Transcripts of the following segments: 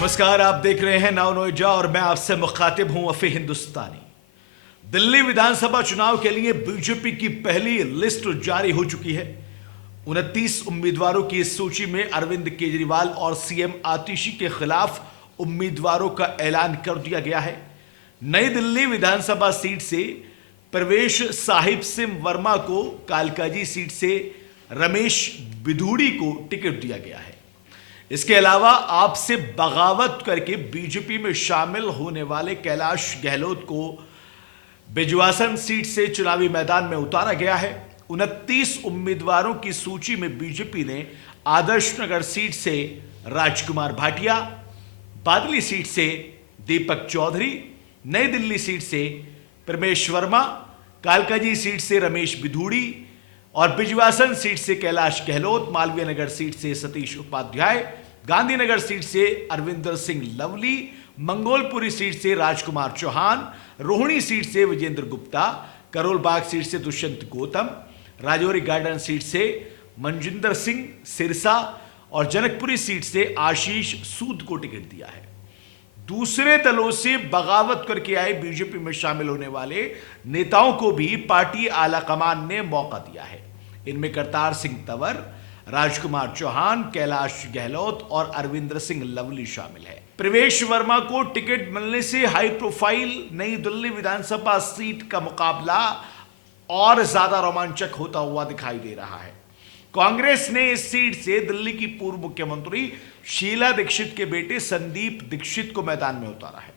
नमस्कार, आप देख रहे हैं नाउ नोएजा और मैं आपसे मुखातिब हूं अफी हिंदुस्तानी। दिल्ली विधानसभा चुनाव के लिए बीजेपी की पहली लिस्ट जारी हो चुकी है। 29 उम्मीदवारों की इस सूची में अरविंद केजरीवाल और सीएम आतिशी के खिलाफ उम्मीदवारों का ऐलान कर दिया गया है। नई दिल्ली विधानसभा सीट से प्रवेश साहिब सिंह वर्मा को, कालकाजी सीट से रमेश बिधूड़ी को टिकट दिया गया है। इसके अलावा आप से बगावत करके बीजेपी में शामिल होने वाले कैलाश गहलोत को बिजवासन सीट से चुनावी मैदान में उतारा गया है। 29 उम्मीदवारों की सूची में बीजेपी ने आदर्श नगर सीट से राजकुमार भाटिया, बादली सीट से दीपक चौधरी, नई दिल्ली सीट से प्रमेश वर्मा, कालकाजी सीट से रमेश बिधूड़ी और बिजवासन सीट से कैलाश गहलोत, मालवीय नगर सीट से सतीश उपाध्याय, गांधीनगर सीट से अरविंदर सिंह लवली, मंगोलपुरी सीट से राजकुमार चौहान, रोहिणी सीट से विजेंद्र गुप्ता, करोल बाग सीट से दुष्यंत गौतम, राजौरी गार्डन सीट से मनजिंदर सिंह सिरसा और जनकपुरी सीट से आशीष सूद को टिकट दिया है। दूसरे दलों से बगावत करके आए बीजेपी में शामिल होने वाले नेताओं को भी पार्टी आलाकमान ने मौका दिया है। इनमें करतार सिंह तंवर, राजकुमार चौहान, कैलाश गहलोत और अरविंदर सिंह लवली शामिल है। प्रवेश वर्मा को टिकट मिलने से हाई प्रोफाइल नई दिल्ली विधानसभा सीट का मुकाबला और ज्यादा रोमांचक होता हुआ दिखाई दे रहा है। कांग्रेस ने इस सीट से दिल्ली की पूर्व मुख्यमंत्री शीला दीक्षित के बेटे संदीप दीक्षित को मैदान में उतारा है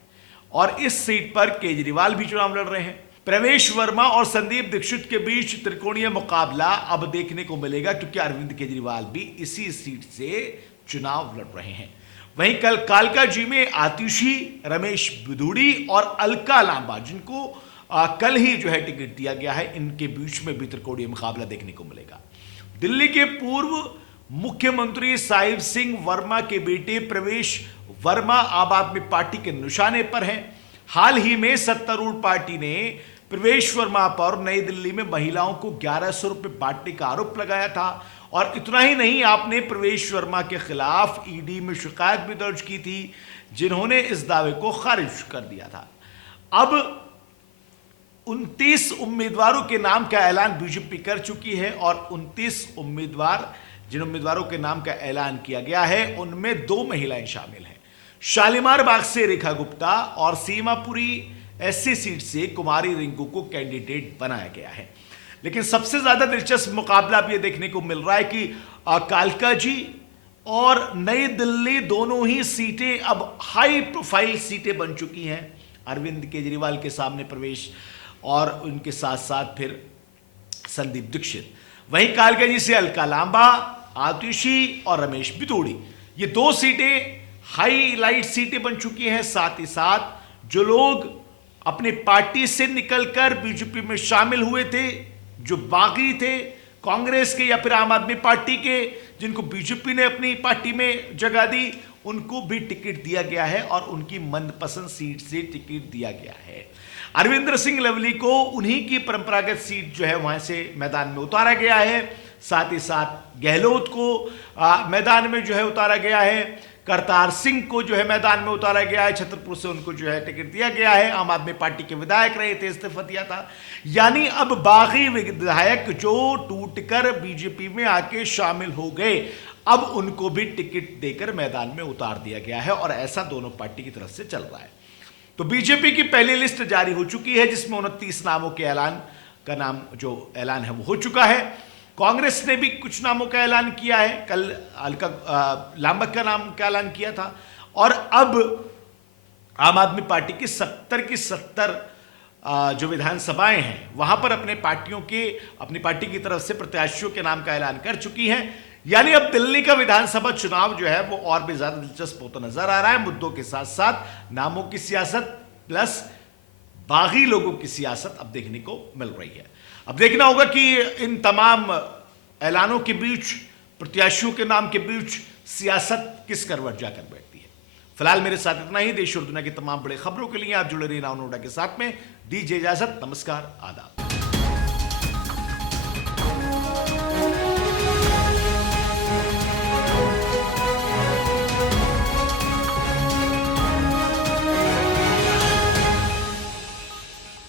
और इस सीट पर केजरीवाल भी चुनाव लड़ रहे हैं। प्रवेश वर्मा और संदीप दीक्षित के बीच त्रिकोणीय मुकाबला अब देखने को मिलेगा, क्योंकि अरविंद केजरीवाल भी इसी सीट से चुनाव लड़ रहे हैं। वहीं कल कालकाजी में आतिशी, रमेश बिधूड़ी और अलका लांबा, जिनको कल ही टिकट दिया गया है, इनके बीच में भी त्रिकोणीय मुकाबला देखने को मिलेगा। दिल्ली के पूर्व मुख्यमंत्री साहिब सिंह वर्मा के बेटे प्रवेश वर्मा आम आदमी पार्टी के निशाने पर हैं। हाल ही में सत्तारूढ़ पार्टी ने प्रवेश वर्मा पर नई दिल्ली में महिलाओं को 1100 रुपए बांटने का आरोप लगाया था और इतना ही नहीं, आपने प्रवेश वर्मा के खिलाफ ईडी में शिकायत भी दर्ज की थी, जिन्होंने इस दावे को खारिज कर दिया था। अब 29 उम्मीदवारों के नाम का ऐलान बीजेपी कर चुकी है और 29 उम्मीदवार, जिन उम्मीदवारों के नाम का ऐलान किया गया है, उनमें 2 महिलाएं शामिल हैं। शालीमार बाग से रेखा गुप्ता और सीमापुरी एससी सीट से कुमारी रिंकू को कैंडिडेट बनाया गया है। लेकिन सबसे ज्यादा दिलचस्प मुकाबला अब यह देखने को मिल रहा है कि कालकाजी और नई दिल्ली दोनों ही सीटें अब हाई प्रोफाइल सीटें बन चुकी हैं। अरविंद केजरीवाल के सामने प्रवेश और उनके साथ साथ फिर संदीप दीक्षित। वहीं कालकाजी से अलका लांबा, आतिशी और रमेश बिधूड़ी, ये 2 सीटें हाईलाइट सीटें बन चुकी हैं। साथ ही साथ जो लोग अपने पार्टी से निकलकर बीजेपी में शामिल हुए थे, जो बागी थे कांग्रेस के या फिर आम आदमी पार्टी के, जिनको बीजेपी ने अपनी पार्टी में जगह दी, उनको भी टिकट दिया गया है और उनकी मनपसंद सीट से टिकट दिया गया है। अरविंदर सिंह लवली को उन्हीं की परंपरागत सीट वहां से मैदान में उतारा गया है। साथ ही साथ गहलोत को मैदान में उतारा गया है। करतार सिंह को मैदान में उतारा गया है। छतरपुर से उनको टिकट दिया गया है। आम आदमी पार्टी के विधायक रहे थे, इस्तीफा दिया था। यानी अब बागी विधायक जो टूटकर बीजेपी में आके शामिल हो गए, अब उनको भी टिकट देकर मैदान में उतार दिया गया है और ऐसा दोनों पार्टी की तरफ से चल रहा है। तो बीजेपी की पहली लिस्ट जारी हो चुकी है, जिसमें 29 नामों के ऐलान है वो हो चुका है। कांग्रेस ने भी कुछ नामों का ऐलान किया है। कल अलका लांबा का नाम का ऐलान किया था और अब आम आदमी पार्टी की 70 की 70 जो विधानसभाएं हैं, वहां पर अपनी पार्टी की तरफ से प्रत्याशियों के नाम का ऐलान कर चुकी हैं। यानी अब दिल्ली का विधानसभा चुनाव वो और भी ज्यादा दिलचस्प होता नजर आ रहा है। मुद्दों के साथ साथ नामों की सियासत प्लस बागी लोगों की सियासत अब देखने को मिल रही है। अब देखना होगा कि इन तमाम ऐलानों के बीच, प्रत्याशियों के नाम के बीच सियासत किस करवट जाकर बैठती है। फिलहाल मेरे साथ इतना ही। देश और दुनिया की तमाम बड़ी खबरों के लिए आप जुड़े रहिए नाउ नोएडा के साथ में। दीजिए इजाजत। नमस्कार, आदाब।